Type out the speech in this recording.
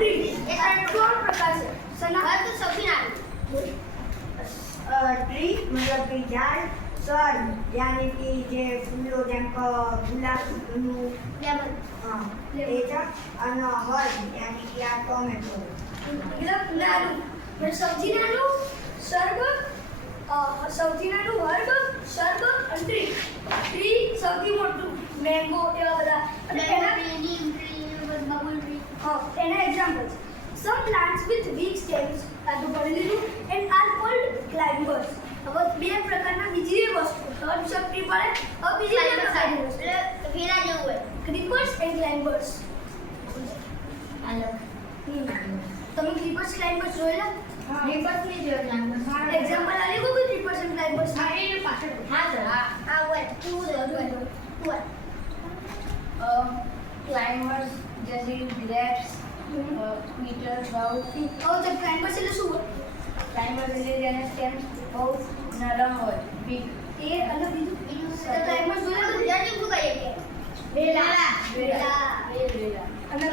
tree એ ત્રણ પ્રકાર છે સના તો સૌથી નાનું ट्री मतलब कि झाड़ स्वर्ग यानी कि जे फूलो જેમ કે ગુલાબનું લેમન હા એ છે અને હર્બ यानी कि આ ટોમેટો એકદમ નાનું અને સૌથી નાનું સર્બ સૌથી નાનું હર્બ સર્બ અને ટ્રી સૌથી મોટું મેંગો એવા બધા અને એના નીમ ટ્રી બબલ ટ્રી એના examples some plants with weak stems are ભણી and are called climbers હવે બે પ્રકારના બીજી વસ્તુ થર્ડ શક્તિ પડે હવે બીજી બે પ્રકારની વસ્તુ એટલે વેલા જેવું હોય creepers and climbers અલગ તમે creepers climbers જોયેલા રિપોર્ટ ની જો ક્લાસ એક્ઝામ્પલ આલી કો creepers and climbers હા એ પાછળ હા સર આ હોય તું હોય क्लाइंबर्स जैसे ग्रेप्स मीटर बाउल હવે તો climbers એટલે શું હોય क्लाइंबर्स એટલે જેને સ્ટેમ્સ બહુ નરમ હોય બિગ એ અને બીજું તો climbers જોયેલા ગુજરાતી શું કહીએ કે વેલા વેલા વેલા અને